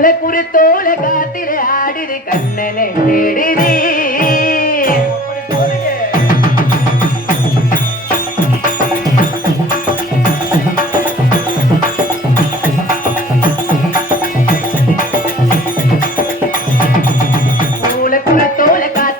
குளக்குரு தோல காத்திர ஆடுது கண்ணனை தேடுதே தோல காத்து